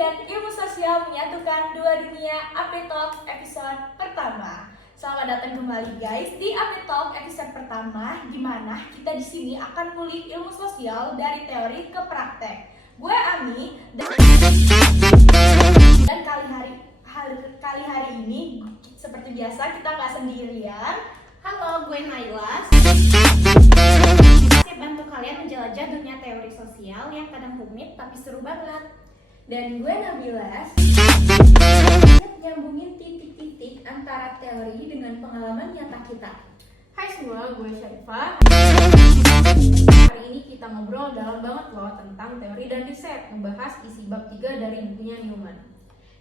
dan ilmu sosial menyatukan dua dunia. Update Talk episode pertama. Selamat datang kembali guys di Update Talk episode pertama, di mana kita di sini akan ngulik ilmu sosial dari teori ke praktek. Gue Ami dan kali hari ini seperti biasa kita nggak sendirian. Halo, gue Naila. Saya bantu kalian menjelajah dunia teori sosial yang kadang rumit tapi seru banget. Dan gue Nabila, nyambungin titik-titik antara teori dengan pengalaman nyata kita. Hai semua, gue Syarifah. Hari ini kita ngobrol dalam banget loh tentang teori dan riset, membahas isi bab 3 dari bukunya Newman.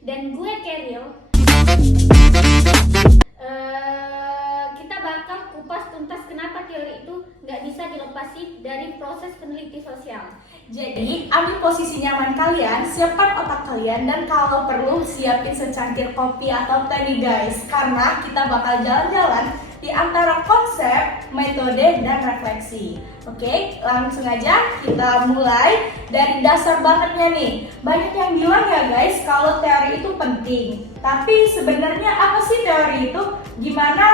Dan gue Keril. Kita bakal kupas tuntas kenapa teori itu nggak bisa dilepasi dari proses peneliti sosial. Jadi, ambil posisi nyaman kalian, siapkan otak kalian, dan kalau perlu siapin secangkir kopi atau teh nih guys, karena kita bakal jalan-jalan di antara konsep, metode, dan refleksi. Oke, langsung aja kita mulai dari dasar bangetnya nih. Banyak yang bilang ya guys, kalau teori itu penting. Tapi sebenarnya apa sih teori itu? Gimana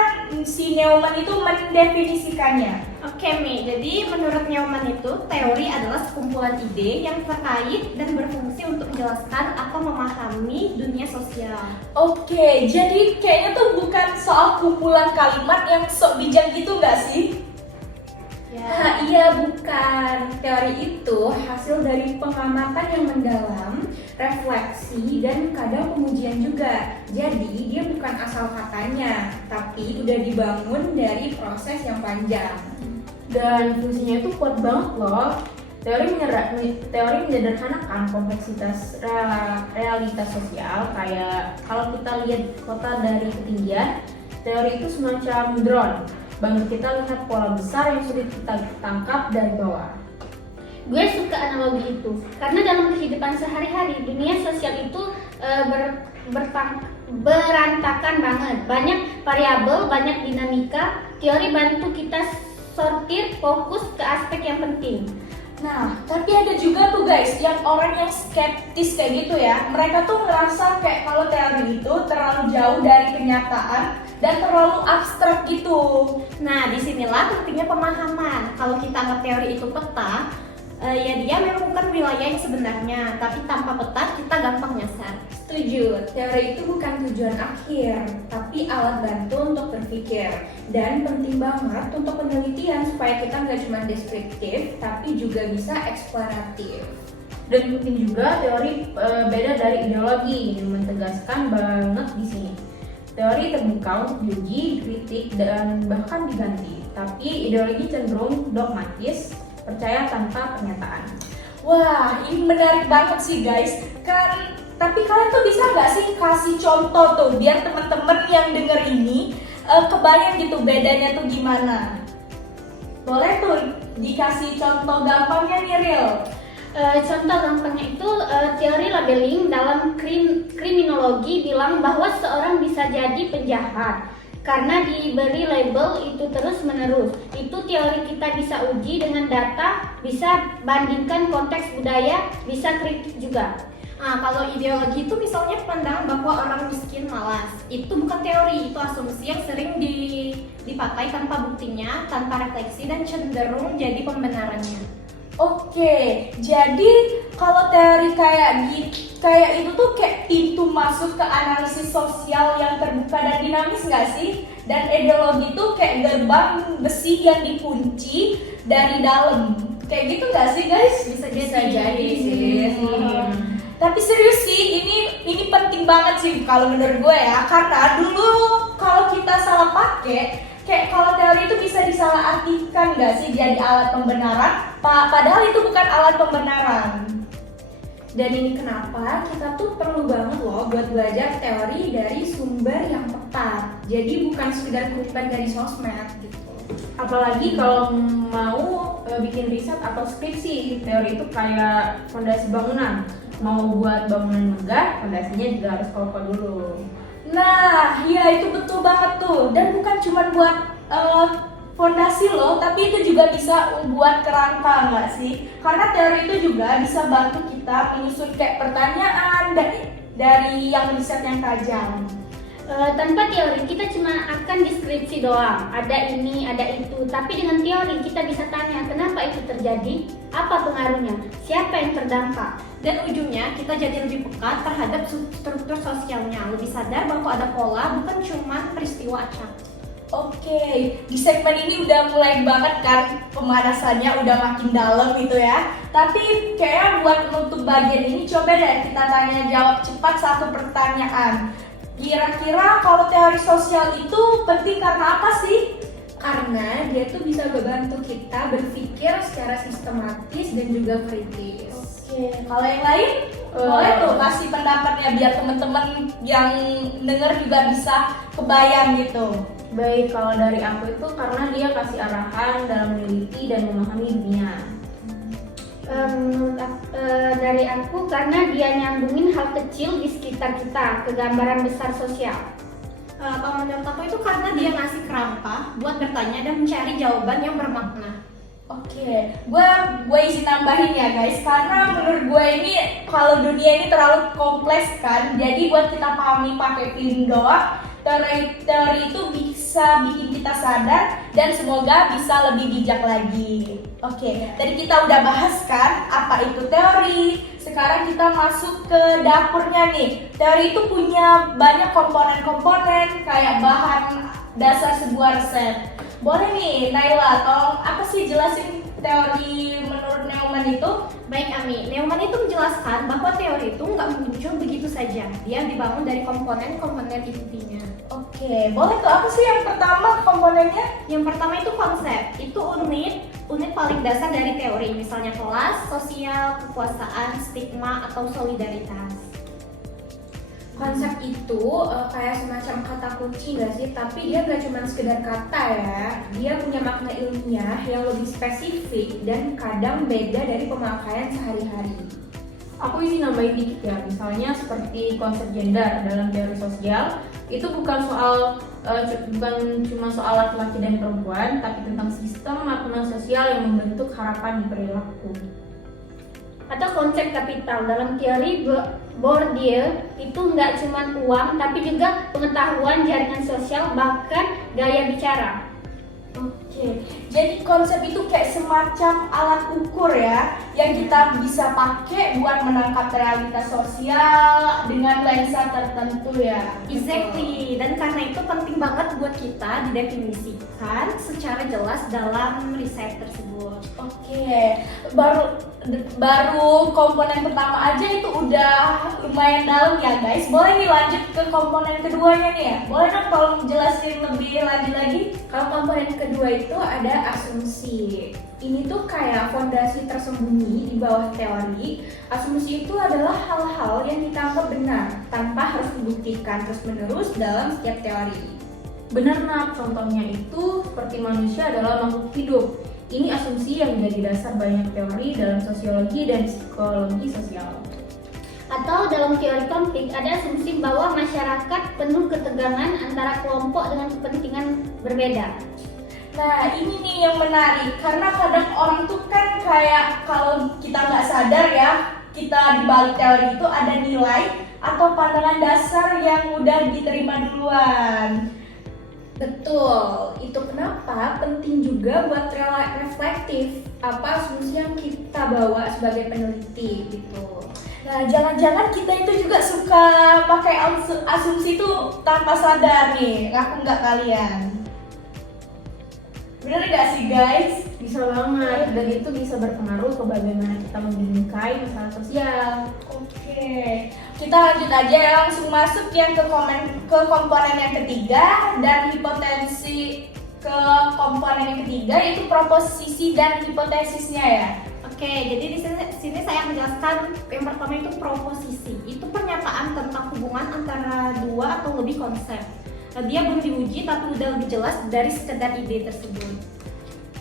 si Newman itu mendefinisikannya? Oke Mi, jadi menurut Newman itu teori adalah sekumpulan ide yang terkait dan berfungsi untuk menjelaskan atau memahami dunia sosial. Oke, jadi kayaknya tuh bukan soal kumpulan kalimat yang sok bijak gitu nggak sih? Ya. Iya bukan. Teori itu hasil dari pengamatan yang mendalam, refleksi, dan kadang pengujian juga. Jadi dia bukan asal katanya, tapi udah dibangun dari proses yang panjang. Dan fungsinya itu kuat banget loh. Teori menyederhanakan kompleksitas realitas sosial. Kayak kalau kita lihat kota dari ketinggian, teori itu semacam drone. Bantu kita lihat pola besar yang sulit kita tangkap dari bawah. Gue suka analogi itu karena dalam kehidupan sehari-hari dunia sosial itu berantakan banget. Banyak variabel, banyak dinamika. Teori bantu kita sortir, fokus ke aspek yang penting. Nah, tapi ada juga tuh guys, yang orang yang skeptis kayak gitu ya. Mereka tuh ngerasa kayak kalau teori itu terlalu jauh dari kenyataan dan terlalu abstrak gitu. Nah, disinilah pentingnya pemahaman. Kalau kita anggap teori itu peta, ya dia memang bukan wilayah yang sebenarnya, tapi tanpa peta kita gampang nyasar. Setuju, teori itu bukan tujuan akhir, tapi alat bantu untuk berpikir. Dan penting banget untuk penelitian supaya kita nggak cuma deskriptif, tapi juga bisa eksploratif. Dan penting juga teori beda dari ideologi yang mentegaskan banget di sini. Teori terbuka untuk diuji, kritik, dan bahkan diganti. Tapi ideologi cenderung dogmatis, percaya tanpa pernyataan. Wah, ini menarik banget sih guys. Tapi kalian tuh bisa nggak sih kasih contoh tuh biar teman-teman yang denger ini kebayang gitu bedanya tuh gimana? Boleh tuh dikasih contoh gampangnya nih Ril. Contoh gampangnya itu teori labeling dalam kriminologi bilang bahwa seorang bisa jadi penjahat karena diberi label itu terus menerus. Itu teori kita bisa uji dengan data, bisa bandingkan konteks budaya, bisa kritik juga. Nah, kalau ideologi itu misalnya pandangan bahwa orang miskin malas, itu bukan teori, itu asumsi yang sering dipakai tanpa buktinya, tanpa refleksi, dan cenderung jadi pembenarannya. Oke, jadi kalau teori kayak itu tuh kayak pintu masuk ke analisis sosial yang terbuka dan dinamis nggak sih? Dan ideologi tuh kayak gerbang besi yang dikunci dari dalam. Kayak gitu nggak sih guys? Bisa jadi sih. Tapi serius sih, ini penting banget sih kalau menurut gue ya, karena dulu kalau kita salah pakai, kayak kalau teori itu bisa disalahartikan nggak sih jadi alat pembenaran, padahal itu bukan alat pembenaran. Dan ini kenapa kita tuh perlu banget loh buat belajar teori dari sumber yang tepat. Jadi bukan sekedar kutipan dari sosmed gitu. Apalagi kalau mau bikin riset atau skripsi, teori itu kayak fondasi bangunan. Mau buat bangunan megah, fondasinya juga harus kokoh dulu. Nah, iya itu betul banget tuh. Dan bukan cuma buat fondasi loh, tapi itu juga bisa buat kerangka nggak sih? Karena teori itu juga bisa bantu kita menyusun kayak pertanyaan dari yang riset yang tajam. Tanpa teori kita cuma akan deskripsi doang, ada ini, ada itu. Tapi dengan teori kita bisa tanya kenapa itu terjadi, apa pengaruhnya, siapa yang terdampak. Dan ujungnya kita jadi lebih peka terhadap struktur sosialnya, lebih sadar bahwa ada pola bukan cuma peristiwa acak. Oke, di segmen ini udah mulai banget kan pemanasannya, udah makin dalam itu ya. Tapi kayak buat menutup bagian ini coba deh kita tanya jawab cepat satu pertanyaan. Kira-kira kalau teori sosial itu penting karena apa sih? Karena dia tuh bisa membantu kita berpikir secara sistematis dan juga kritis. Oke, kalau yang lain boleh tuh kasih pendapatnya biar teman-teman yang denger juga bisa kebayang gitu. Baik, kalau dari aku itu karena dia kasih arahan dalam meneliti dan memahami dunia. Dari aku karena dia nyambungin hal kecil di sekitar kita ke gambaran besar sosial. Kalau menurut aku itu karena dia ngasih kerangka buat bertanya dan mencari jawaban yang bermakna. Oke, gue izin nambahin ya guys, karena menurut gue ini kalau dunia ini terlalu kompleks kan, jadi buat kita pahami pakai film doang, teori itu bisa bikin kita sadar dan semoga bisa lebih bijak lagi. Oke, tadi kita udah bahas kan apa itu teori. Sekarang kita masuk ke dapurnya nih. Teori itu punya banyak komponen-komponen kayak bahan dasar sebuah riset. Boleh nih Naila, tolong apa sih jelasin teori menurut Neumann itu? Baik Ami, Neumann itu menjelaskan bahwa teori itu nggak muncul begitu saja. Dia dibangun dari komponen-komponen intinya. Oke, boleh tuh apa sih yang pertama komponennya? Yang pertama itu konsep, itu unit paling dasar dari teori, misalnya kelas, sosial, kekuasaan, stigma, atau solidaritas. Konsep itu kayak semacam kata kunci nggak sih? Tapi dia nggak cuma sekedar kata ya. Dia punya makna ilmiah yang lebih spesifik dan kadang beda dari pemakaian sehari-hari. Aku izin nambahin dikit ya, misalnya seperti konsep gender dalam teori sosial itu bukan cuma soal laki-laki dan perempuan, tapi tentang sistem makna sosial yang membentuk harapan di perilaku. Atau konsep kapital dalam teori Bourdieu itu nggak cuma uang tapi juga pengetahuan, jaringan sosial, bahkan gaya bicara. Oke, jadi konsep itu kayak semacam alat ukur ya yang kita bisa pakai buat menangkap realitas sosial dengan lensa tertentu ya. Exactly, dan karena itu penting banget buat kita didefinisikan secara jelas dalam riset tersebut. Oke, baru komponen pertama aja itu udah lumayan dalam ya guys. Boleh nih lanjut ke komponen keduanya nih ya. Boleh dong tolong jelasin lebih lanjut lagi. Kalau komponen kedua itu ada asumsi. Ini tuh kayak fondasi tersembunyi di bawah teori. Asumsi itu adalah hal-hal yang kita anggap benar tanpa harus dibuktikan terus-menerus dalam setiap teori. Benar Nak, contohnya itu seperti manusia adalah makhluk hidup. Ini asumsi yang menjadi dasar banyak teori dalam sosiologi dan psikologi sosial. Atau dalam teori konflik ada asumsi bahwa masyarakat penuh ketegangan antara kelompok dengan kepentingan berbeda. Nah ini nih yang menarik karena kadang orang tuh kan kayak kalau kita nggak sadar ya, kita di balik teori itu ada nilai atau pandangan dasar yang udah diterima duluan. Betul, itu kenapa penting juga buat reflektif apa asumsi yang kita bawa sebagai peneliti gitu. Nah, jangan-jangan kita itu juga suka pakai asumsi itu tanpa sadar nih, ngaku nggak kalian? Bener nggak sih guys? Bisa banget, dan itu bisa berpengaruh ke bagaimana kita membingkai masalah sosial. Oke, kita lanjut aja ya, langsung masuk yang ke komponen yang ketiga dan hipotesis ke komponen yang ketiga itu proposisi dan hipotesisnya ya. Oke, jadi di sini saya menjelaskan yang pertama itu proposisi. Itu pernyataan tentang hubungan antara dua atau lebih konsep. Nah, dia belum diuji tapi udah lebih jelas dari sekedar ide tersebut.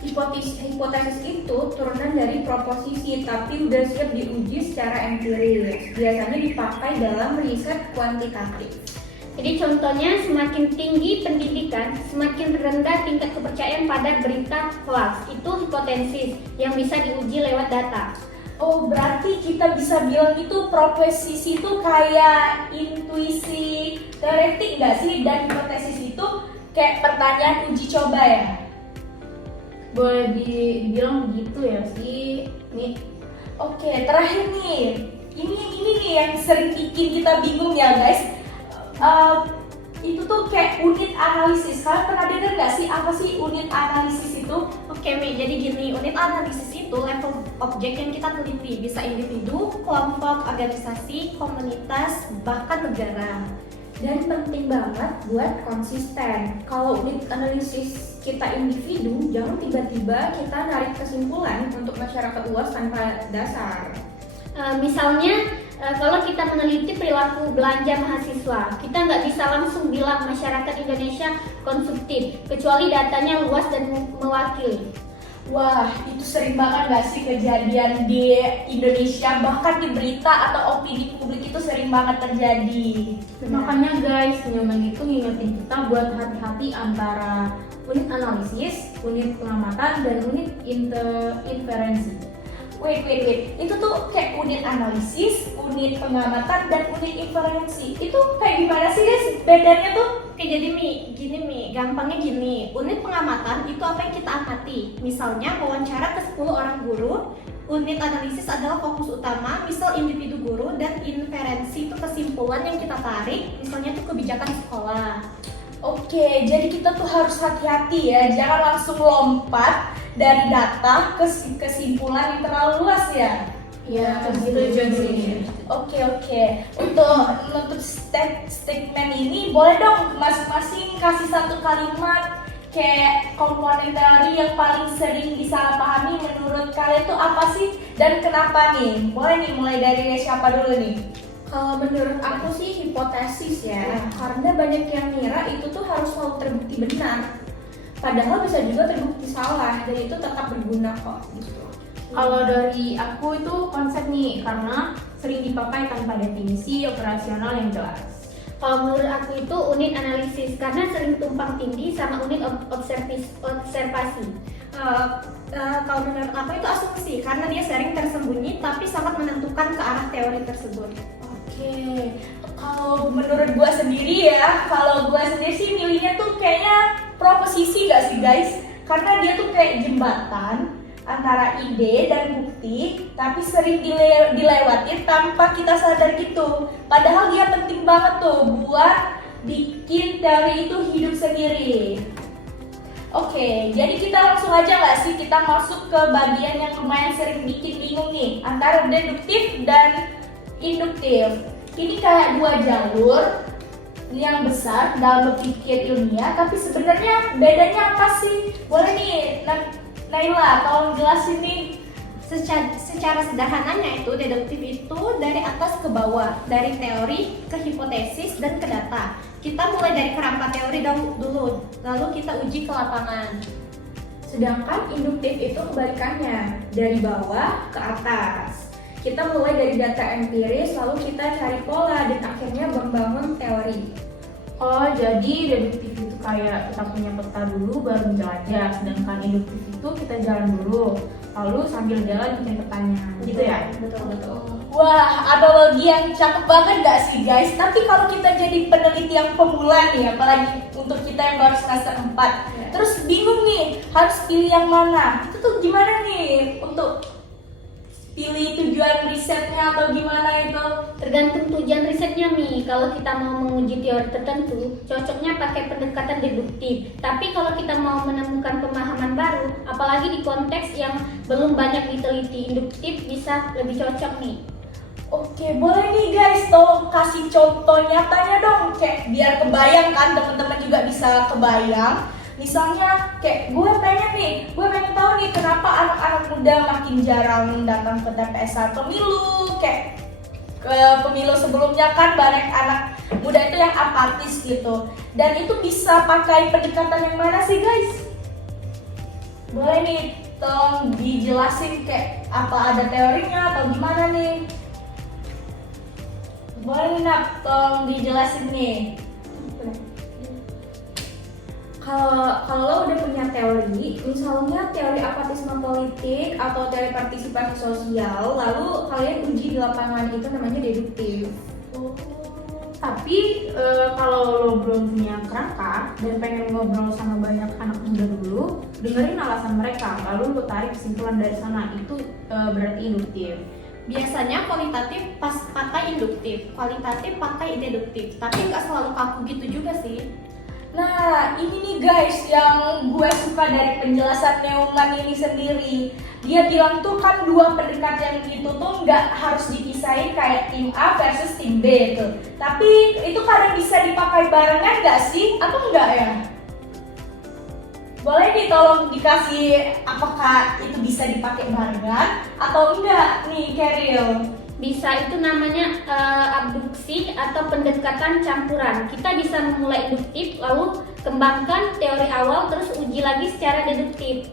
Hipotesis itu turunan dari proposisi tapi udah siap diuji secara empiris. Biasanya dipakai dalam riset kuantitatif. Jadi contohnya semakin tinggi pendidikan, semakin rendah tingkat kepercayaan pada berita hoax. Itu hipotesis yang bisa diuji lewat data. Oh, berarti kita bisa bilang itu proposisi itu kayak intuisi teoretik nggak sih? Dan hipotesis itu kayak pertanyaan uji coba ya? Boleh dibilang begitu ya sih. Nih, Oke, terakhir nih. Ini nih yang sering bikin kita bingung ya guys. Itu tuh kayak unit analisis. Kalian pernah dengar nggak sih apa sih unit analisis itu? Oke, Mi, jadi gini, unit analisis itu level objek yang kita teliti, bisa individu, kelompok, organisasi, komunitas, bahkan negara. Dan penting banget buat konsisten. Kalau unit analisis kita individu, jangan tiba-tiba kita narik kesimpulan untuk masyarakat luas tanpa dasar. Misalnya kalau kita meneliti perilaku belanja mahasiswa, kita nggak bisa langsung bilang masyarakat Indonesia konsumtif, kecuali datanya luas dan mewakili. Wah, itu sering banget gak sih kejadian di Indonesia, bahkan di berita atau opini publik itu sering banget terjadi. makanya guys, Nyoman itu ngingetin kita buat hati-hati antara unit analisis, unit pengamatan, dan unit inferensi. Wait, itu tuh kayak unit analisis, unit pengamatan, dan unit inferensi. Itu kayak gimana sih guys bedanya tuh? Oke, jadi gini Mi, gampangnya gini. Unit pengamatan itu apa yang kita amati. Misalnya wawancara ke 10 orang guru. Unit analisis adalah fokus utama, misal individu guru, dan inferensi itu kesimpulan yang kita tarik, misalnya itu kebijakan sekolah. Oke, jadi kita tuh harus hati-hati ya, jangan langsung lompat dari data ke kesimpulan yang terlalu luas ya. Iya, setuju sih. Oke. Untuk statement ini boleh dong masing-masing kasih satu kalimat kayak komponen teori yang paling sering disalahpahami menurut kalian tuh apa sih dan kenapa nih? Boleh nih mulai dari siapa dulu nih? Kalau menurut aku sih hipotesis ya, karena banyak yang ngira itu tuh harus selalu terbukti benar. Padahal bisa juga terbukti salah dan itu tetap berguna kok gitu. Kalau dari aku itu konsep nih, karena sering dipakai tanpa definisi operasional yang jelas. Kalau menurut aku itu unit analisis karena sering tumpang tindih sama unit observasi. Kalau menurut aku itu asumsi, karena dia sering tersembunyi tapi sangat menentukan ke arah teori tersebut. Oke, kalau menurut gua sendiri ya, kalau gua sendiri sih milihnya tuh kayaknya proposisi gak sih guys? Karena dia tuh kayak jembatan antara ide dan bukti, tapi sering dilewatin tanpa kita sadar gitu. Padahal dia penting banget tuh buat bikin teori itu hidup sendiri. Oke, jadi kita langsung aja nggak sih kita masuk ke bagian yang lumayan sering bikin bingung nih, antara deduktif dan induktif. Ini kayak dua jalur yang besar dalam berpikir ilmiah, tapi sebenarnya bedanya apa sih? Boleh nih, Naila, tolong jelasin nih. Secara sederhananya itu deduktif itu dari atas ke bawah, dari teori ke hipotesis dan ke data. Kita mulai dari kerangka teori dulu, lalu kita uji ke lapangan. Sedangkan induktif itu kebalikannya, dari bawah ke atas. Kita mulai dari data empiris, lalu kita cari pola dan akhirnya membangun teori. Oh, jadi deduktif itu kayak kita punya peta dulu baru menjelajah, sedangkan induktif itu kita jalan dulu, lalu sambil jalan bikin petanya, gitu ya? Betul. Wah, analogi yang cakep banget gak sih guys? Tapi kalau kita jadi peneliti yang pemula nih, apalagi untuk kita yang baru semester 4, terus bingung nih, harus pilih yang mana? Itu tuh gimana nih untuk pilih tujuan risetnya atau gimana itu? Tergantung tujuan risetnya Mi. Kalau kita mau menguji teori tertentu, cocoknya pakai pendekatan deduktif. Tapi kalau kita mau menemukan pemahaman baru, apalagi di konteks yang belum banyak diteliti, induktif bisa lebih cocok nih. Oke, boleh nih guys, tolong kasih contoh nyatanya dong, kayak biar kebayang kan, teman-teman juga bisa kebayang. Misalnya kayak gue pengen tahu nih kenapa anak-anak muda makin jarang datang ke TPS saat pemilu. Kayak ke pemilu sebelumnya kan banyak anak muda itu yang apatis gitu. Dan itu bisa pakai pendekatan yang mana sih guys? Boleh nih, tolong dijelasin kayak apa ada teorinya atau gimana nih? Boleh nih Nak, tolong dijelasin nih. Kalau lo udah punya teori, misalnya teori apatisme politik atau teori partisipasi sosial, lalu kalian uji di lapangan, itu namanya deduktif. Tapi kalau lo belum punya kerangka dan pengen ngobrol sama banyak anak muda dulu, dengerin alasan mereka, lalu lo tarik kesimpulan dari sana. Itu berarti induktif. Biasanya kualitatif pas pakai induktif, kualitatif pakai deduktif, tapi nggak selalu kaku gitu juga sih. Nah, ini nih guys yang gue suka dari penjelasan Neumann ini sendiri. Dia bilang tuh kan dua pendekatan yang itu tuh nggak harus dipisahin kayak tim A versus tim B tuh. Tapi itu kadang bisa dipakai barengan nggak sih? Atau enggak ya? Boleh nih tolong dikasih apakah itu bisa dipakai barengan atau enggak nih Keril? Bisa, itu namanya abduksi atau pendekatan campuran. Kita bisa memulai induktif, lalu kembangkan teori awal, terus uji lagi secara deduktif.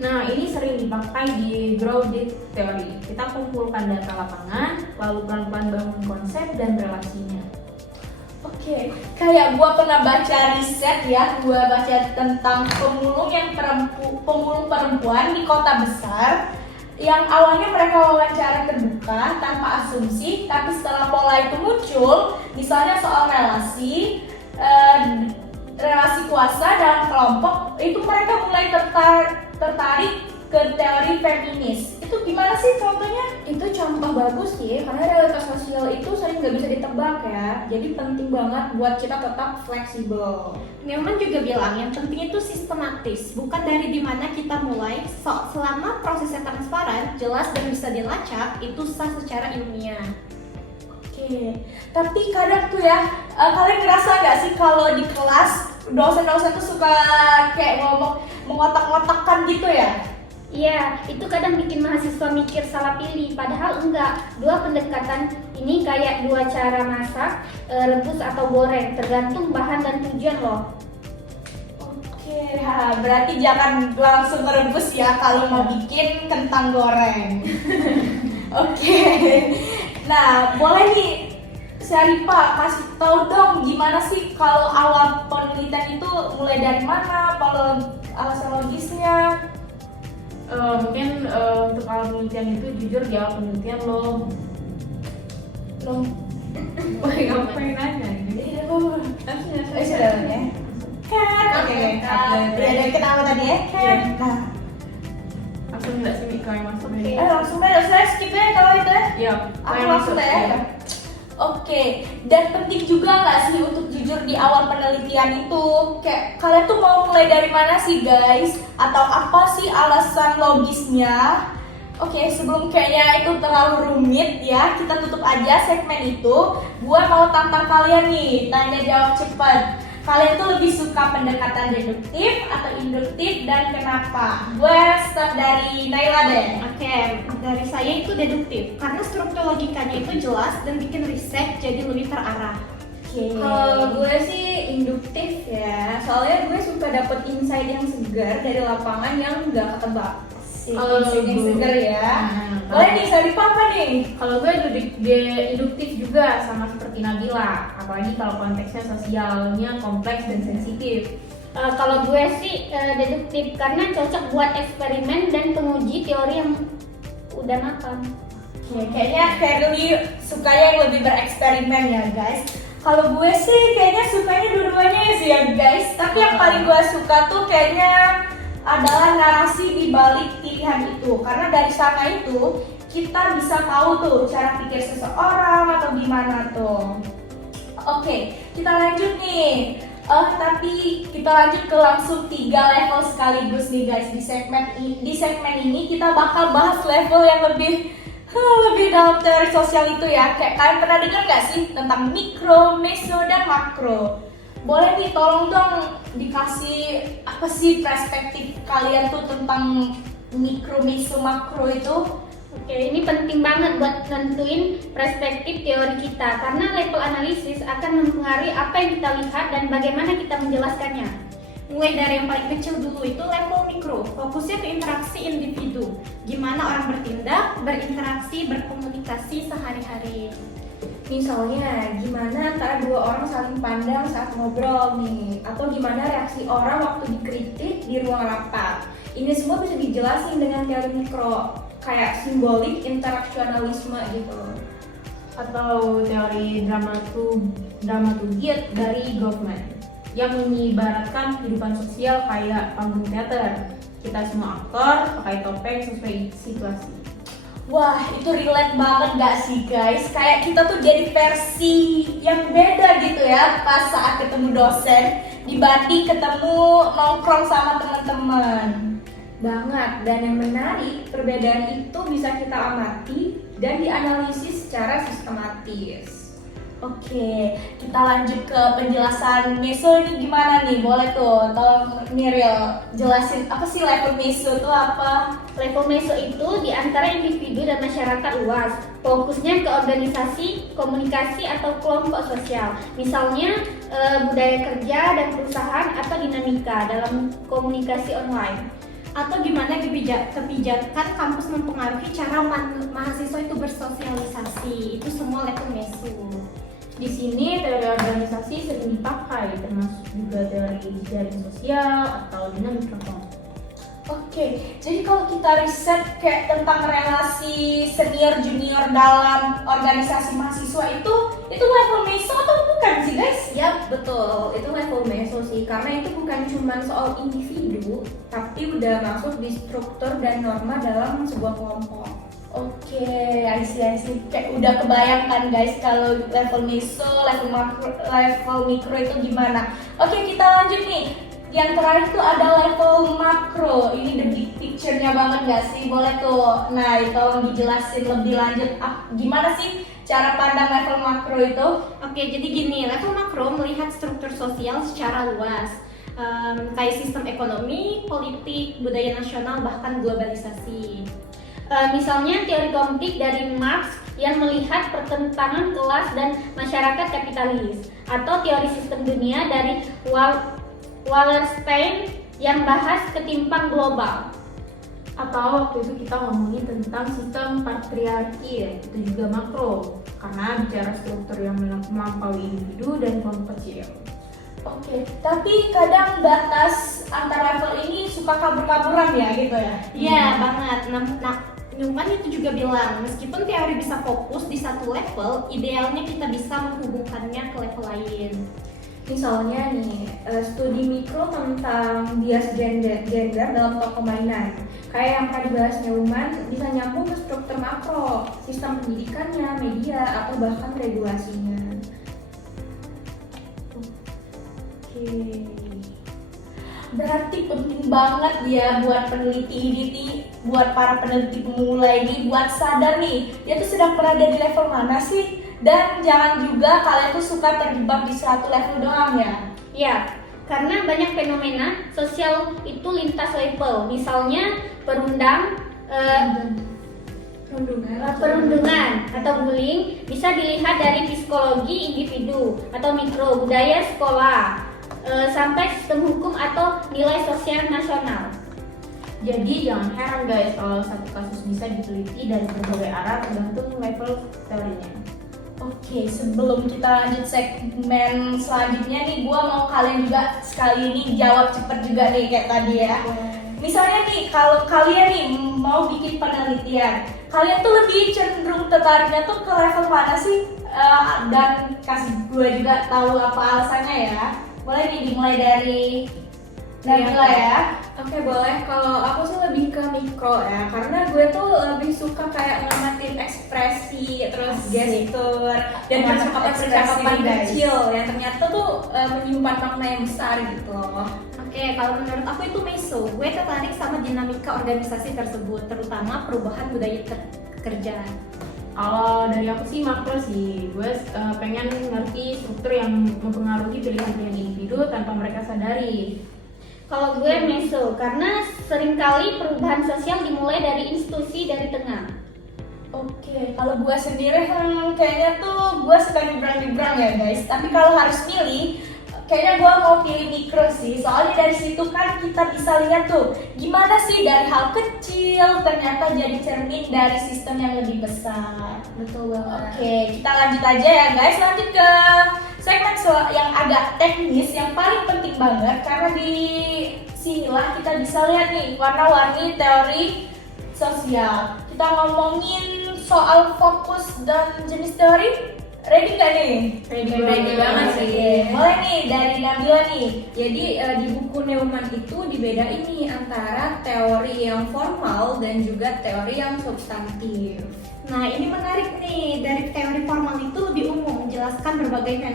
Nah, ini sering dipakai di grounded theory. Kita kumpulkan data lapangan, lalu pelan-pelan bangun konsep dan relasinya. Oke, kayak gua pernah baca riset ya, gua baca tentang pemulung perempuan di kota besar yang awalnya mereka wawancara terbuka tanpa asumsi, tapi setelah pola itu muncul, misalnya soal relasi kuasa dalam kelompok, itu mereka mulai tertarik ke teori feminis. Itu gimana sih contohnya? Itu contoh bagus sih, karena realitas sosial itu sering nggak bisa ditebak ya. Jadi penting banget buat kita tetap fleksibel. Neumann juga bilang yang penting itu sistematis, bukan dari dimana kita mulai. Selama prosesnya transparan, jelas dan bisa dilacak, itu sah secara ilmiah. Oke, tapi kadang tuh ya, kalian ngerasa nggak sih kalau di kelas dosen-dosen tuh suka kayak ngomong mengotak-ngotakkan gitu ya? Iya, itu kadang bikin mahasiswa mikir salah pilih, padahal enggak. Dua pendekatan ini kayak dua cara masak, rebus atau goreng, tergantung bahan dan tujuan loh. Oke, ya, berarti jangan langsung merebus ya kalau mau bikin kentang goreng. Oke, nah boleh nih Syarifah kasih tahu dong gimana sih kalau awal penelitian itu mulai dari mana, kalau alasan logisnya? Mungkin untuk awal penelitian itu jujur di awal penelitian lo ngapain nanya ini? Sudah ya. Kan, oke. Ada ketawa tadi ya? Kan. Nah, Langsung nggak sih Mika yang masuk ini? langsung aja saya skip ya kalau itu ya. Iya, Aku langsung ya. Oke, dan penting juga nggak sih untuk jujur di awal penelitian itu? Kayak kalian tuh mau mulai dari mana sih guys? Atau apa sih alasan logisnya? Oke, sebelum kayaknya itu terlalu rumit ya, kita tutup aja segmen itu. Gua mau tantang kalian nih, tanya jawab cepat. Kalian tuh lebih suka pendekatan deduktif atau induktif dan kenapa? Gue start dari Naila deh. Oke, dari saya itu deduktif, karena struktur logikanya itu jelas dan bikin riset jadi lebih terarah. Kalau gue sih induktif ya, soalnya gue suka dapet insight yang segar dari lapangan yang nggak ketebak. Kalau Insight yang gue- segar ya. Boleh nih, Syarifah apa nih? Kalau gue induktif juga sama seperti Nabila, apalagi kalau konteksnya sosialnya kompleks dan sensitif. Kalau gue sih deduktif karena cocok buat eksperimen dan penguji teori yang udah matang. Oke, kayaknya Ferli sukanya yang lebih bereksperimen ya guys. Kalau gue sih kayaknya sukanya dua-duanya sih ya guys. Tapi yang paling gue suka tuh kayaknya adalah narasi di balik pilihan itu. Karena dari sana itu kita bisa tahu tuh cara pikir seseorang atau gimana tuh. Oke, kita lanjut nih. Tapi kita lanjut ke langsung 3 level sekaligus nih guys. Di segmen ini kita bakal bahas level yang lebih dalam teori sosial itu ya. Kayak kalian pernah dengar nggak sih tentang mikro, meso, dan makro? Boleh nih tolong dong dikasih apa sih perspektif kalian tuh tentang mikro, meso, makro itu? Oke, ini penting banget buat nentuin perspektif teori kita karena level analisis akan mempengaruhi apa yang kita lihat dan bagaimana kita menjelaskannya. Mulai dari yang paling kecil dulu itu level mikro, fokusnya ke interaksi individu. Gimana orang bertindak, berinteraksi, berkomunikasi sehari-hari. Misalnya, gimana antara dua orang saling pandang saat ngobrol nih, atau gimana reaksi orang waktu dikritik di ruang rapat. Ini semua bisa dijelasin dengan teori mikro, kayak simbolik interaksionalisme gitu. Atau teori dramaturgi dari Goffman yang mengibaratkan kehidupan sosial kayak panggung teater. Kita semua aktor pakai topeng sesuai situasi. Wah, itu relate banget gak sih guys? Kayak kita tuh jadi versi yang beda gitu ya pas saat ketemu dosen dibanding ketemu nongkrong sama teman-teman. Banget, dan yang menarik, perbedaan itu bisa kita amati dan dianalisis secara sistematis. Oke, kita lanjut ke penjelasan meso ini gimana nih? Boleh tuh, tolong Niril jelasin apa sih level meso itu apa? Level meso itu di antara individu dan masyarakat luas, fokusnya ke organisasi, komunikasi, atau kelompok sosial. Misalnya budaya kerja dan perusahaan atau dinamika dalam komunikasi online. Atau gimana kebijakan kampus mempengaruhi cara mahasiswa itu bersosialisasi. Itu semua level meso. Di sini teori organisasi sering dipakai, termasuk juga teori jaring sosial atau dinamika kelompok. Oke, jadi kalau kita riset kayak tentang relasi senior junior dalam organisasi mahasiswa itu level meso atau bukan sih guys? Yap, betul. Itu level meso sih, karena itu bukan cuma soal individu, tapi udah masuk di struktur dan norma dalam sebuah kelompok. Oke, I see. Kayak udah kebayangkan guys kalau level meso, level makro, level mikro itu gimana. Oke, kita lanjut nih. Yang terakhir tuh ada level makro. Ini the big picture-nya banget gak sih? Boleh tuh. Nah, tolong dijelasin lebih lanjut. Gimana sih cara pandang level makro itu? Oke, jadi gini, level makro melihat struktur sosial secara luas. Kayak sistem ekonomi, politik, budaya nasional, bahkan globalisasi. Misalnya teori konflik dari Marx yang melihat pertentangan kelas dan masyarakat kapitalis, atau teori sistem dunia dari Wallerstein yang bahas ketimpang global. Atau waktu itu kita ngomongin tentang sistem patriarki, itu juga makro, karena bicara struktur yang melampaui individu dan kelompok kecil. Oke, tapi kadang batas antar level ini suka kabur-kaburan ya gitu ya? Iya, banget. Nah, Newman itu juga bilang, meskipun teori bisa fokus di satu level, idealnya kita bisa menghubungkannya ke level lain. Misalnya nih, studi mikro tentang bias gender dalam toko mainan. Kayak yang pernah dibahas Newman, bisa nyambung ke struktur makro, sistem pendidikannya, media, atau bahkan regulasinya. Oke. Berarti penting banget ya buat peneliti, buat para peneliti pemula ini buat sadar nih, dia tuh sedang berada di level mana sih? Dan jangan juga kalian tuh suka terjebak di suatu level doang ya. Ya, karena banyak fenomena sosial itu lintas level. Misalnya perundungan atau bullying bisa dilihat dari psikologi individu atau mikro, budaya sekolah, sampai sistem hukum atau nilai sosial nasional. Jadi jangan heran guys kalau satu kasus bisa diteliti dari berbagai arah tergantung level teorinya. Oke, sebelum kita lanjut segmen selanjutnya nih, gua mau kalian juga sekali ini jawab cepet juga nih kayak tadi ya. Misalnya nih, kalau kalian nih mau bikin penelitian, kalian tuh lebih cenderung tertariknya tuh ke level mana sih? Dan kasih gue juga tahu apa alasannya ya. Boleh nih dimulai dari Nabila ya. Oke, boleh. Kalau aku sih lebih ke mikro ya, karena gue tuh lebih suka kayak ngamatin ekspresi, terus gestur, dan percakapan kecil yang ternyata tuh menyimpan makna yang besar gitu loh. Oke, kalau menurut aku itu meso. Gue tertarik sama dinamika organisasi tersebut, terutama perubahan budaya kerja. Kalau dari aku sih makro sih, gue pengen ngerti struktur yang mempengaruhi pilihan-pilihan individu tanpa mereka sadari. Kalau gue meso, karena seringkali perubahan sosial dimulai dari institusi dari tengah. Oke, kalau gue sendiri kayaknya tuh gue suka nyebrang-nyebrang ya guys. Tapi kalau harus milih, kayaknya gue mau pilih mikro sih, soalnya dari situ kan kita bisa lihat tuh gimana sih dari hal kecil ternyata jadi cermin dari sistem yang lebih besar. Betul banget. Oke, kita lanjut aja ya guys, lanjut ke segmen yang agak teknis yang paling penting banget, karena di sinilah kita bisa lihat nih warna-warni teori sosial. Kita ngomongin soal fokus dan jenis teori. Ready nggak nih? Ready banget sih. Oke, mulai nih dari Nabila nih. Jadi di buku Neumann itu dibedain nih antara teori yang formal dan juga teori yang substantif. Nah, ini menarik nih. Dari teori formal itu lebih umum, menjelaskan berbagai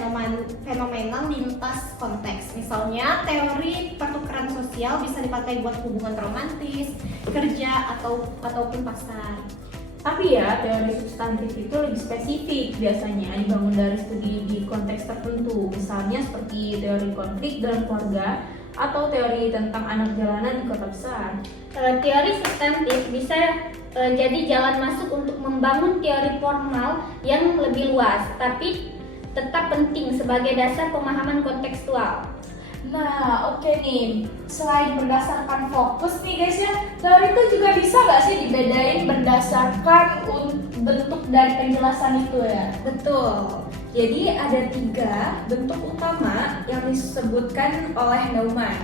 fenomena lintas konteks. Misalnya, teori pertukaran sosial bisa dipakai buat hubungan romantis, kerja, ataupun pasar. Tapi ya, teori substantif itu lebih spesifik, biasanya dibangun dari studi di konteks tertentu, misalnya seperti teori konflik dalam keluarga atau teori tentang anak jalanan di kota besar. Teori substantif bisa jadi jalan masuk untuk membangun teori formal yang lebih luas, tapi tetap penting sebagai dasar pemahaman kontekstual. Nah, oke nih. Selain berdasarkan fokus nih guys ya, teori itu juga bisa nggak sih dibedain berdasarkan bentuk dari penjelasan itu ya? Betul. Jadi ada 3 bentuk utama yang disebutkan oleh Neumann.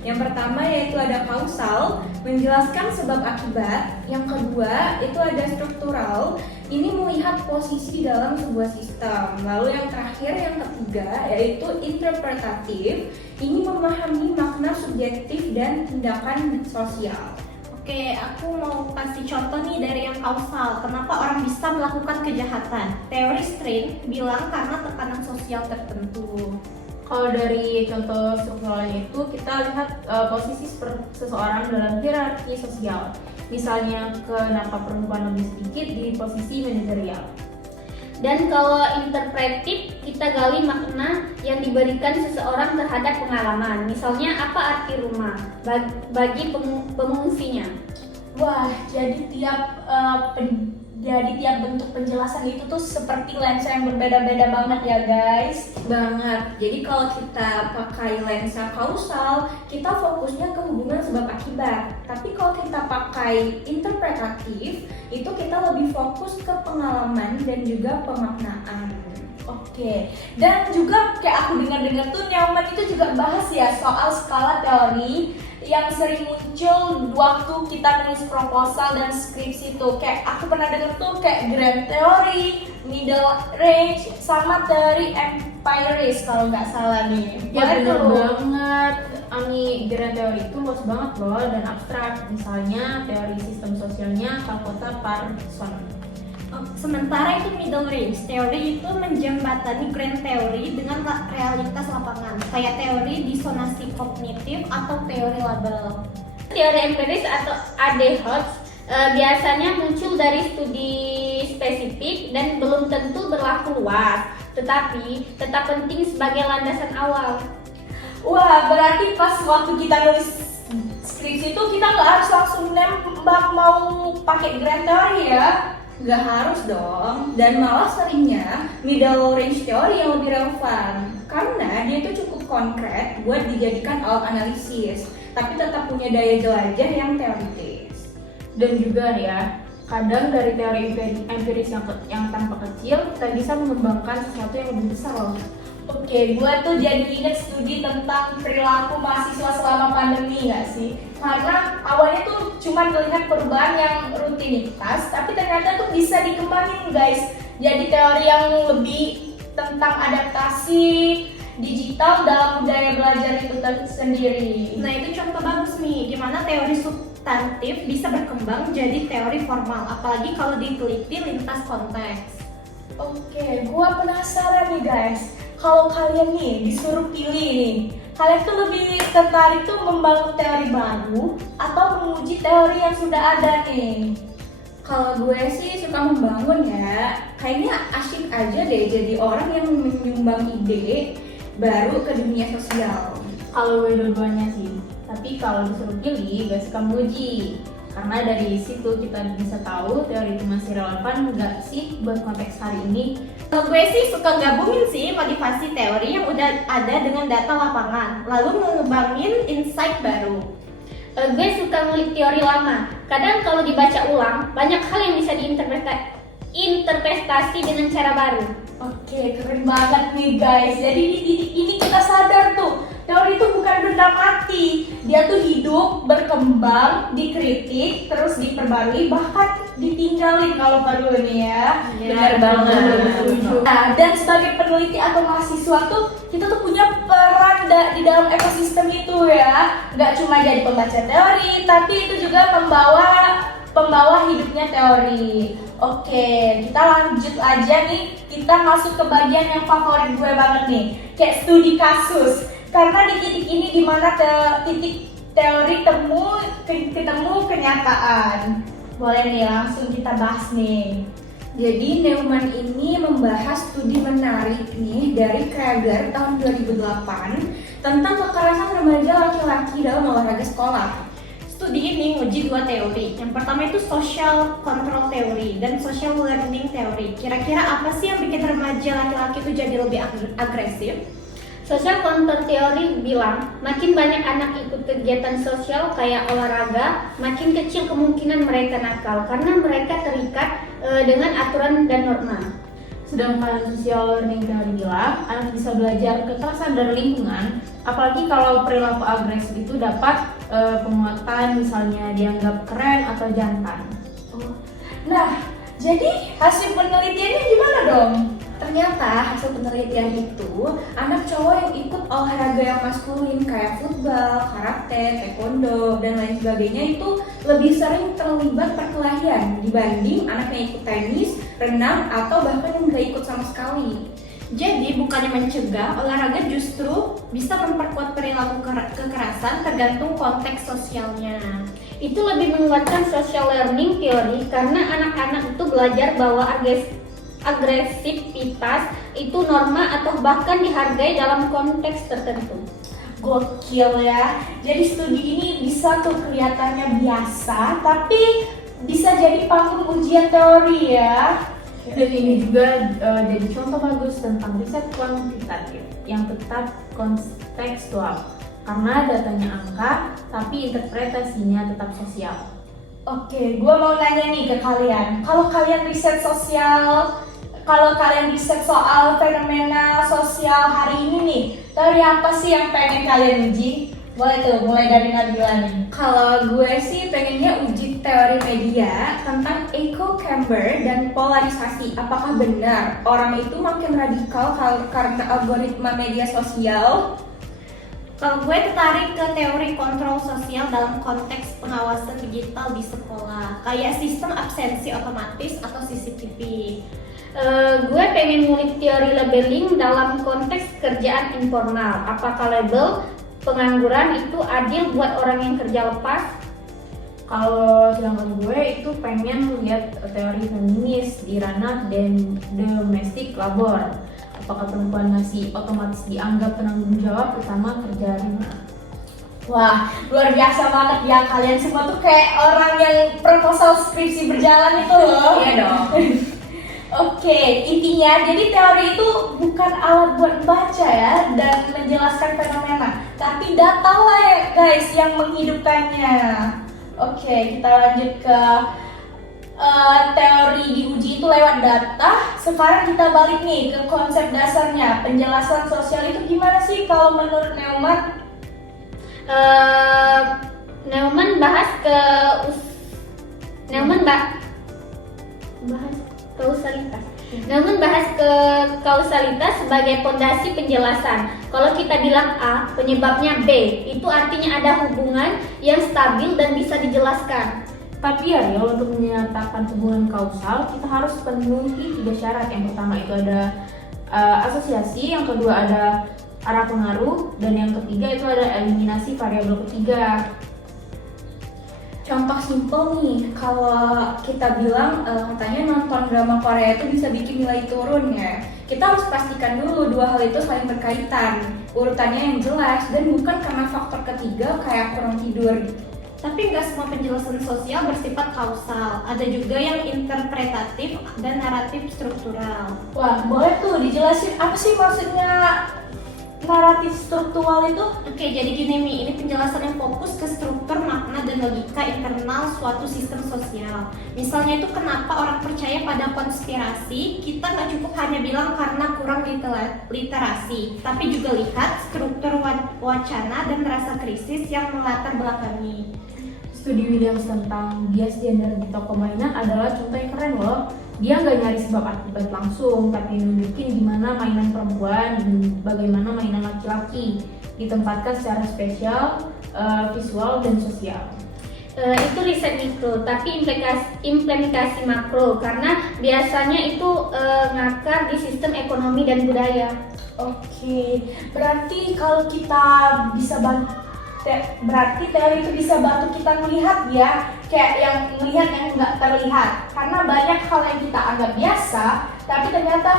Yang pertama yaitu ada kausal, menjelaskan sebab akibat. Yang kedua itu ada struktural, ini melihat posisi dalam sebuah sistem. Lalu yang terakhir, yang ketiga yaitu interpretatif, ini memahami makna subjektif dan tindakan sosial. Oke, aku mau kasih contoh nih dari yang kausal. Kenapa orang bisa melakukan kejahatan? Teori String bilang karena tekanan sosial tertentu. Kalau dari contoh strukturalnya itu kita lihat posisi seseorang dalam hierarki sosial. Misalnya kenapa perempuan lebih sedikit di posisi manajerial. Dan kalau interpretif, kita gali makna yang diberikan seseorang terhadap pengalaman. Misalnya, apa arti rumah bagi pengungsinya? Wah, jadi tiap bentuk penjelasan itu tuh seperti lensa yang berbeda-beda banget ya guys. Banget. Jadi kalau kita pakai lensa kausal, kita fokusnya ke hubungan sebab akibat. Tapi kalau kita pakai interpretatif, itu kita lebih fokus ke pengalaman dan juga pemaknaan. Oke, dan juga kayak aku dengar-dengar tuh Neumann itu juga bahas ya soal skala teori yang sering muncul waktu kita nulis proposal dan skripsi tuh. Kayak aku pernah dengar tuh kayak grand theory, middle range, sama teori empiris kalau nggak salah nih. Ya Boleh bener tuh? banget, Ami, grand teori itu luas banget loh dan abstrak. Misalnya teori sistem sosialnya Calcutta Parsons. Sementara itu middle range, teori itu menjembatani grand theory dengan realitas lapangan, kayak teori disonansi kognitif atau teori label. Teori empiris atau ADHD biasanya muncul dari studi spesifik dan belum tentu berlaku luas, tetapi tetap penting sebagai landasan awal. Wah, berarti pas waktu kita nulis skripsi itu kita nggak harus langsung nembak mau pakai grand theory ya? Nggak harus dong, dan malah seringnya middle range teori yang lebih relevan karena dia itu cukup konkret buat dijadikan alat analisis, tapi tetap punya daya jelajah yang teoritis. Dan juga ya, kadang dari teori empiris yang tampak kecil, kita bisa mengembangkan sesuatu yang lebih besar loh. Oke, gue tuh jadi inget studi tentang perilaku mahasiswa selama pandemi gak sih? Karena awalnya tuh cuma melihat perubahan yang rutinitas, tapi ternyata tuh bisa dikembangin guys. Jadi teori yang lebih tentang adaptasi digital dalam budaya belajar itu sendiri. Nah, itu contoh bagus nih, gimana teori substantif bisa berkembang jadi teori formal, apalagi kalau diteliti lintas konteks. Oke, gue penasaran nih guys. Kalau kalian nih disuruh pilih nih, kalian tuh lebih tertarik tuh membangun teori baru atau menguji teori yang sudah ada nih? Kalau gue sih suka membangun ya, kayaknya asyik aja deh jadi orang yang menyumbang ide baru ke dunia sosial. Kalau gue dua-duanya sih, tapi kalau disuruh pilih, gue suka menguji. Karena dari situ kita bisa tahu teori itu masih relevan nggak sih buat konteks hari ini. Kalau gue sih suka gabungin sih motivasi teori yang udah ada dengan data lapangan, lalu ngembangin insight baru. Gue suka ngulik teori lama. Kadang kalau dibaca ulang, banyak hal yang bisa diinterpretasi dengan cara baru. Oke, keren banget nih guys. Jadi ini kita sadar tuh, teori itu bukan benda mati. Dia tuh hidup, berkembang, dikritik, terus diperbarui, bahkan ditinggalin kalau perlu nih ya. Benar banget. Nah, dan sebagai peneliti atau mahasiswa tuh kita tuh punya peran di dalam ekosistem itu ya. Nggak cuma jadi pembaca teori, tapi itu juga pembawa hidupnya teori. Oke, kita lanjut aja nih. Kita masuk ke bagian yang favorit gue banget nih, kayak studi kasus. Karena di titik ini dimana titik teori ketemu kenyataan. Boleh nih, langsung kita bahas nih. Jadi Neumann ini membahas studi menarik nih dari Krieger tahun 2008 tentang kekerasan remaja laki-laki dalam olahraga sekolah. Studi ini nguji dua teori. Yang pertama itu social control theory dan social learning theory. Kira-kira apa sih yang bikin remaja laki-laki itu jadi lebih agresif? Social control theory bilang, makin banyak anak ikut kegiatan sosial kayak olahraga, makin kecil kemungkinan mereka nakal karena mereka terikat dengan aturan dan norma. Sedangkan social learning theory bilang, anak bisa belajar kekerasan dari lingkungan, apalagi kalau perilaku agresif itu dapat penguatan, misalnya dianggap keren atau jantan. Nah, jadi hasil penelitiannya gimana dong? Ternyata hasil penelitian itu anak cowok yang ikut olahraga yang maskulin kayak football, karate, taekwondo, dan lain sebagainya itu lebih sering terlibat perkelahian dibanding anak yang ikut tenis, renang, atau bahkan yang nggak ikut sama sekali. Jadi bukannya mencegah, olahraga justru bisa memperkuat perilaku kekerasan tergantung konteks sosialnya. Itu lebih menguatkan social learning theory karena anak-anak itu belajar bahwa agresivitas itu norma atau bahkan dihargai dalam konteks tertentu. Gokil ya. Jadi studi ini bisa tuh kelihatannya biasa, tapi bisa jadi panggung ujian teori ya. Dan ini juga jadi contoh bagus tentang riset kuantitatif yang tetap kontekstual karena datanya angka tapi interpretasinya tetap sosial. Oke, gue mau nanya nih ke kalian. Kalau kalian riset soal fenomena sosial hari ini nih, teori apa sih yang pengen kalian uji? Boleh tuh, mulai dari Nabila nih. Kalau gue sih pengennya uji teori media tentang echo chamber dan polarisasi. Apakah benar orang itu makin radikal karena algoritma media sosial? Kalau gue tertarik ke teori kontrol sosial dalam konteks pengawasan digital di sekolah, kayak sistem absensi otomatis atau CCTV. Gue pengen ngulik teori labeling dalam konteks kerjaan informal. Apakah label pengangguran itu adil buat orang yang kerja lepas? Kalau sedangkan gue itu pengen lihat teori feminis di ranah dan domestic labor. Apakah perempuan masih otomatis dianggap penanggung jawab utama kerja rumah? Wah, luar biasa banget ya, kalian semua tuh kayak orang yang proposal skripsi berjalan itu loh. Iya dong. Oke, intinya jadi teori itu bukan alat buat baca ya dan menjelaskan fenomena, tapi data lah ya guys yang menghidupkannya. Oke, kita lanjut ke teori diuji itu lewat data. Sekarang kita balik nih ke konsep dasarnya. Penjelasan sosial itu gimana sih kalau menurut Neumann? Neumann bahas kausalitas. Namun bahas ke kausalitas sebagai fondasi penjelasan. Kalau kita bilang A, penyebabnya B, itu artinya ada hubungan yang stabil dan bisa dijelaskan. Tapi ya untuk menyatakan hubungan kausal kita harus penuhi 3 syarat. Yang pertama itu ada asosiasi, yang kedua ada arah pengaruh, dan yang ketiga itu ada eliminasi variabel ketiga. Contoh simpel nih, kalau kita bilang katanya nonton drama Korea itu bisa bikin nilai turun ya. Kita harus pastikan dulu 2 hal itu saling berkaitan, urutannya yang jelas, dan bukan karena faktor ketiga kayak kurang tidur. Tapi nggak semua penjelasan sosial bersifat kausal. Ada juga yang interpretatif dan naratif struktural. Wah, boleh tuh dijelasin apa sih maksudnya naratif struktural itu? Oke, jadi gini Mi, ini penjelasan yang fokus ke struktur, makna, dan logika internal suatu sistem sosial. Misalnya itu kenapa orang percaya pada konspirasi, kita nggak cukup hanya bilang karena kurang literasi, tapi juga lihat struktur wacana dan rasa krisis yang melatar belakangi. Studi Williams tentang bias gender di toko mainan adalah contoh yang keren loh. Dia nggak nyari sebab akibat langsung, tapi nunjukin gimana mainan perempuan dan bagaimana mainan laki-laki ditempatkan secara spesial, visual, dan sosial. Itu riset mikro, tapi implementasi makro karena biasanya itu ngakar di sistem ekonomi dan budaya. Oke, berarti kalau kita bisa berarti teori itu bisa bantu kita melihat ya, kayak yang melihat yang nggak terlihat. Karena banyak hal yang kita anggap biasa, tapi ternyata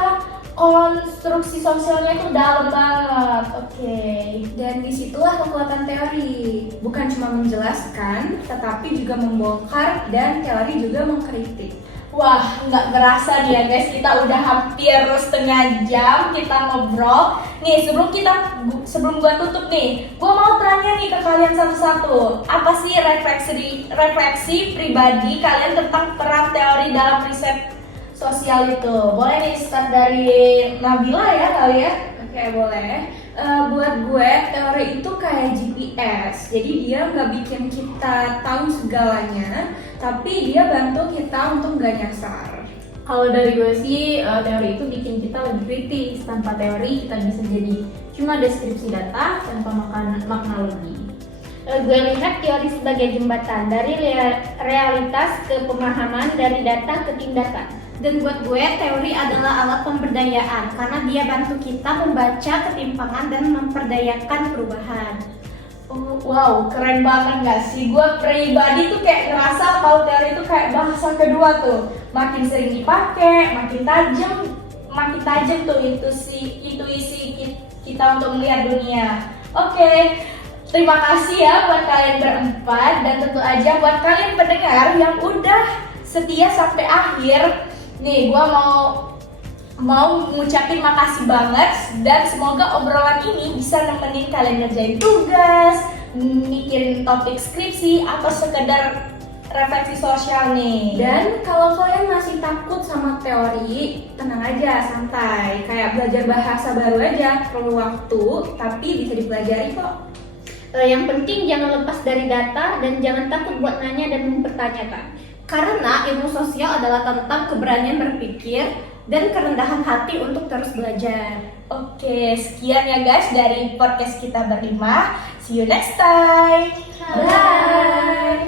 konstruksi sosialnya itu dalam banget. Oke. Dan disitulah kekuatan teori, bukan cuma menjelaskan, tetapi juga membongkar dan teori juga mengkritik. Wah, nggak berasa nih ya guys, kita udah hampir setengah jam kita ngobrol. Nih, sebelum gua tutup nih, gua mau tanya nih ke kalian satu-satu. Apa sih refleksi pribadi kalian tentang peran teori dalam riset sosial itu? Boleh nih start dari Nabila ya kali ya? Oke, boleh. Buat gue, teori itu kayak GPS. Jadi dia nggak bikin kita tahu segalanya, tapi dia bantu kita untuk nggak nyasar. Kalau dari gue sih, teori itu bikin kita lebih kritis. Tanpa teori kita bisa jadi cuma deskripsi data tanpa makna lebih. Gue lihat teori sebagai jembatan dari realitas ke pemahaman, dari data ke tindakan. Dan buat gue, teori adalah alat pemberdayaan karena dia bantu kita membaca ketimpangan dan memperdayakan perubahan. Oh, wow, keren banget gak sih? Gue pribadi tuh kayak ngerasa kalau teori itu kayak bahasa kedua tuh. Makin sering dipakai, makin tajam tuh intuisi kita untuk melihat dunia. Oke, terima kasih ya buat kalian berempat, dan tentu aja buat kalian pendengar yang udah setia sampai akhir. Nih, gue mau ngucapin makasih banget, dan semoga obrolan ini bisa nemenin kalian ngerjain tugas, mikirin topik skripsi, atau sekedar refleksi sosial nih. Dan kalau kalian masih takut sama teori, tenang aja, santai. Kayak belajar bahasa baru aja, perlu waktu, tapi bisa dipelajari kok. Yang penting jangan lepas dari data dan jangan takut buat nanya dan mempertanyakan. Karena ilmu sosial adalah tentang keberanian berpikir dan kerendahan hati untuk terus belajar. Oke, sekian ya guys dari podcast kita berlima. See you next time. Bye.